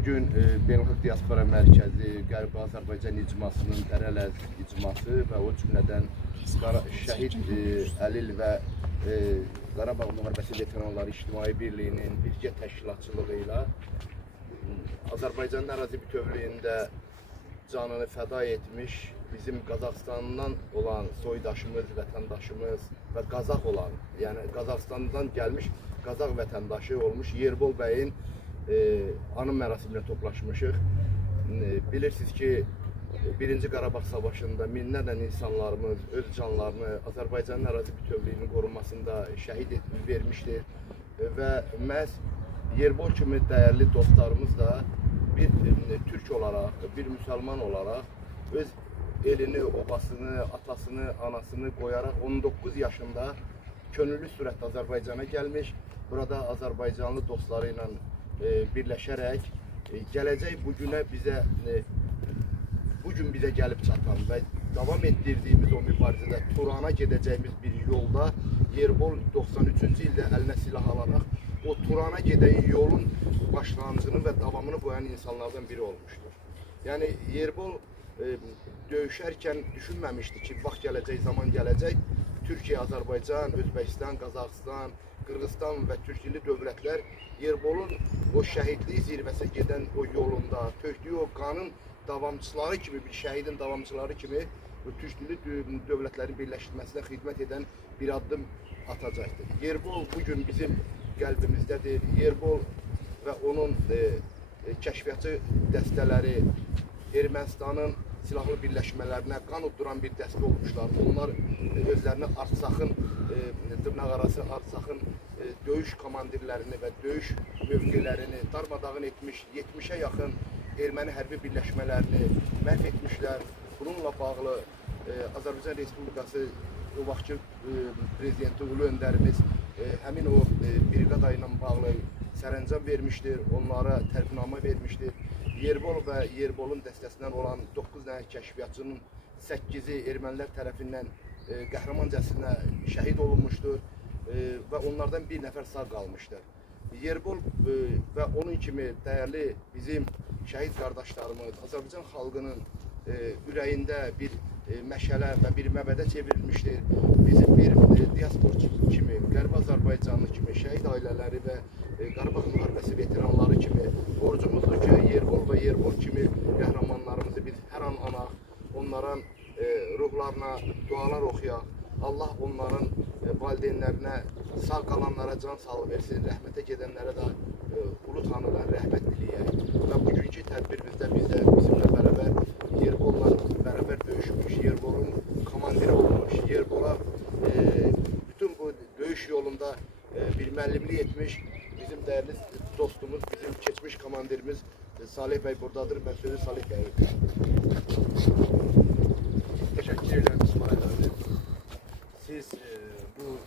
Bugün Beynəlxalq Diaspora Mərkəzi, Qərbi Azərbaycan icmasının Ərələz icması və o cümlədən şəhid Əlil və Qarabağ Müharibəsi Veteranları İctimai Birliyinin birgə təşkilatçılığı ilə Azərbaycanın ərazi bütövlüyündə canını fəda etmiş bizim Qazaxıstandan olan soydaşımız, vətəndaşımız və Qazax olan, yəni Qazaxıstandan gəlmiş Qazax vətəndaşı olmuş Yerbol bəyin anım mərasiminə toplaşmışıq. Bilirsiniz ki, 1-ci Qarabağ Savaşında minlərlə insanlarımız öz canlarını Azərbaycanın ərazi bütövlüyünün qorunmasında şəhid vermişdir və məhz Yerbol kimi dəyərli dostlarımız da bir Türk olaraq, bir müsəlman olaraq öz elini, obasını, atasını, anasını qoyaraq 19 yaşında könüllü sürətdə Azərbaycana gəlmiş. Burada Azərbaycanlı dostları ilə birləşərək gələcək bugün bizə gəlib çatan və davam etdirdiyimiz o mübarizədə Turana gedəcəyimiz bir yolda Yerbol 93-cü ildə əlinə silah alaraq o Turana gedən yolun başlanğıcını və davamını qoyan insanlardan biri olmuşdur. Yəni Yerbol döyüşərkən düşünməmişdi ki, vaxt gələcək, zaman gələcək. Türkiyə, Azərbaycan, Özbəkistan, Qazaxıstan, Qırğızstan və Türkiyəli dövlətlər Yerbolun o şəhidlik zirvəsə gedən o yolunda tökdüyü o qanın davamçıları kimi, bir şəhidin davamçıları kimi Türkiyəli dövlətlərin birləşdirməsinə xidmət edən bir addım atacaqdır. Yerbol bugün bizim qəlbimizdədir. Yerbol və onun kəşfiyyatçı dəstələri Ermənistanın silahlı birləşmələrinə qan udduran bir dəstə olmuşlar. Onlar özlərini Artsaxın, dırnaq arası Artsaxın döyüş komandirlərini və döyüş mövqelərini darmadağın etmiş, 70'e yaxın erməni hərbi birləşmələrini məhv etmişlər. Bununla bağlı Azərbaycan Respublikası o vaxtki prezidenti Ulu Öndərimiz həmin o briqada ilə bağlı sərəncam vermişdir, onlara tərfinamə vermişdir. Yerbol və Yerbolun dəstəsindən olan 9 dənə kəşfiyyatçının 8'i ermənilər tərəfindən qəhrəmancasına şəhid olunmuşdur və onlardan bir nəfər sağ qalmışdır. Yerbol və onun kimi dəyərli bizim şəhid qardaşlarımız Azərbaycan xalqının ürəyində bir məşələ və bir məbədə çevrilmişdir. Bizim bir diaspor kimi, Qərbi Azərbaycanlı kimi, şəhid ailələri və Qarabağ Müharibəsi veteranları kimi borcumuzdur ki, Yerbol və Yerbol kimi qəhrəmanlarımızı biz hər an anaq, onların ruhlarına dualar oxuyaq. Allah onların valideynlərinə, sağ qalanlara can sağlığı versin, rəhmətə gedənlərə də ulu tanrıdan rəhmət diləyək. Və bugünkü tədbirimizdə biz də bizimlə bərabər Yerbolla bərabər döyüşmüş, Yerbolun komandiri olmuş, Yerbola bütün bu döyüş yolunda bir müəllimlik etmiş bizim dəyərli dostumuz, bizim keçmiş komandirimiz Salih bəy buradadır. Ben sözü Salih bəyə ötürürüm. Teşekkür ederim İsmail abi. Siz bu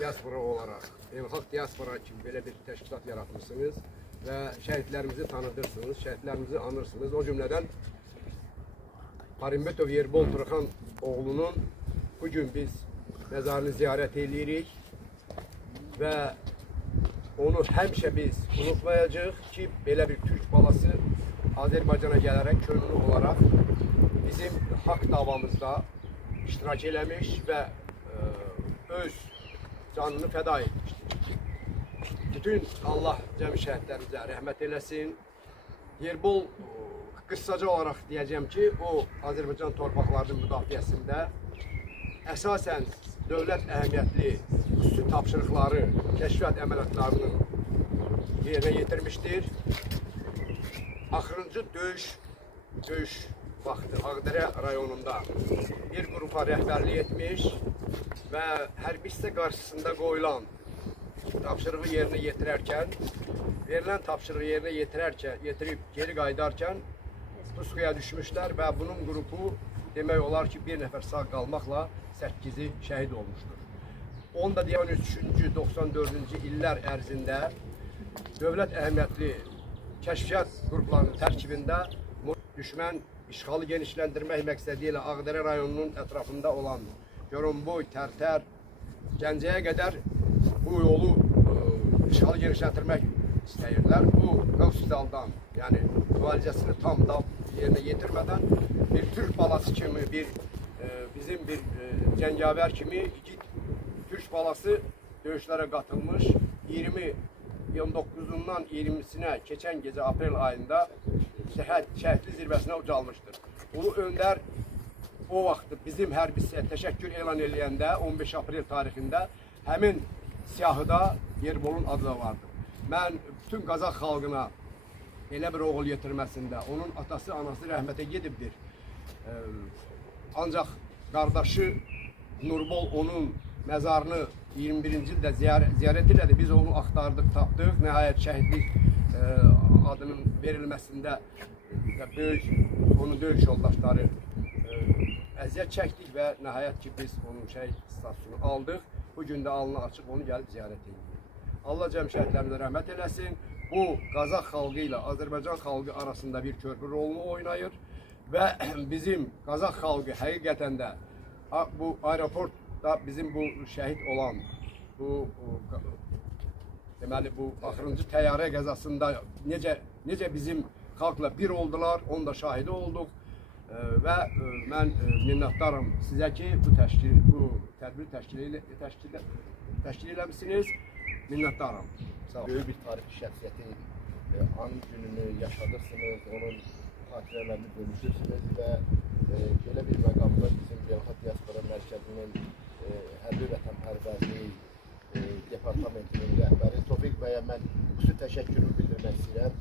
diaspora olarak, Beynəlxalq Diaspora kimi belə bir təşkilat yaratmışsınız və şəhidlərimizi tanıdırsınız, şəhidlərimizi anırsınız. O cümlədən Parimbetov Yerbol Turxan oğlunun bugün biz məzarını ziyarət edirik və onu həmişə biz unutmayacağıq ki, belə bir Türk balası Azərbaycana gələrək könüllü olaraq bizim haqq davamızda iştirak eləmiş və öz canını fəda etmişdir. Bütün Allah cəmi şəhidlərimizə rəhmət eləsin. Yerbol qıssaca olaraq deyəcəm ki, o Azərbaycan torpaqlarının müdafiəsində əsasən dövlət əhəmiyyətli xüsusi tapşırıqları, kəşfiyyat əməliyyatlarını yerinə yetirmişdir. Axırıncı döyüş vaxtı Ağdərə rayonunda bir qrupa rəhbərlik etmiş və hərbi hissə qarşısında qoyulan tapşırığı yerinə yetirərkən, verilən tapşırığı yerinə yetirib geri qayıdarkən pusuya düşmüşlər və bunun qrupu demək olar ki, bir nəfər sağ qalmaqla 8'i şəhid olmuşdur. 13-cü, 94-cü illər ərzində dövlət əhəmiyyətli kəşfiyyat qruplarının tərkibində düşmən işğalı genişləndirmək məqsədi ilə Ağdərə rayonunun ətrafında olan Görünboy, Tərtər, Gəncəyə qədər bu yolu işğalı genişləndirmək istəyirlər. Bu Qavsızaldan, yəni müalicəsini tam da yerinə yetirmədən bir Türk balası kimi, bizim bir cəngavər kimi iki Türk balası döyüşlərə qatılmış. 29-undan 20-sinə keçən gecə aprel ayında şəhidlik zirvəsinə ucalmışdır. Ulu Öndər o vaxt bizim hərbi hissəyə təşəkkür elan edəndə 15 aprel tarixində həmin siyahıda Yerbolun adı da vardır. Mən bütün Qazax xalqına elə bir oğul yetirməsində onun atası, anası rəhmətə gedibdir. Ancaq qardaşı Nurbol onun məzarını 21-ci ildə ziyarət elədi. Biz onu axtardıq, tapdıq. Nəhayət şəhidlik adının verilməsində böyük onun döyüş yoldaşları əziyyət çəkdik və nəhayət ki biz onun şəhid statusunu aldıq. Bu gün də alnı açıq onu gəlib ziyarət edirik. Allah cəm şəhidlərimizə rəhmət eləsin. Bu Qazax xalqı ilə Azərbaycan xalqı arasında bir körpü rolunu oynayır və bizim Qazax xalqı həqiqətən də bu aeroportda bizim bu şəhid olan deməli bu axırıncı təyyarə qəzasında necə bizim xalqla bir oldular, onun da şahidi olduq və mən minnətdaram sizə ki bu tədbiri təşkil eləmişsiniz. Minnətdaram. Böyük bir tarixi şəxsiyyətin an gününü yaşadırsınız, onun xatirələrini bölüşürsünüz və belə bir məqamda bizim Beynəlxalq Diaspora Mərkəzinin Hərbi Vətənpərvərlik Departamentinin rəhbəri Tofiq bəyə mən xüsusi təşəkkürümü bildirmək istəyirəm.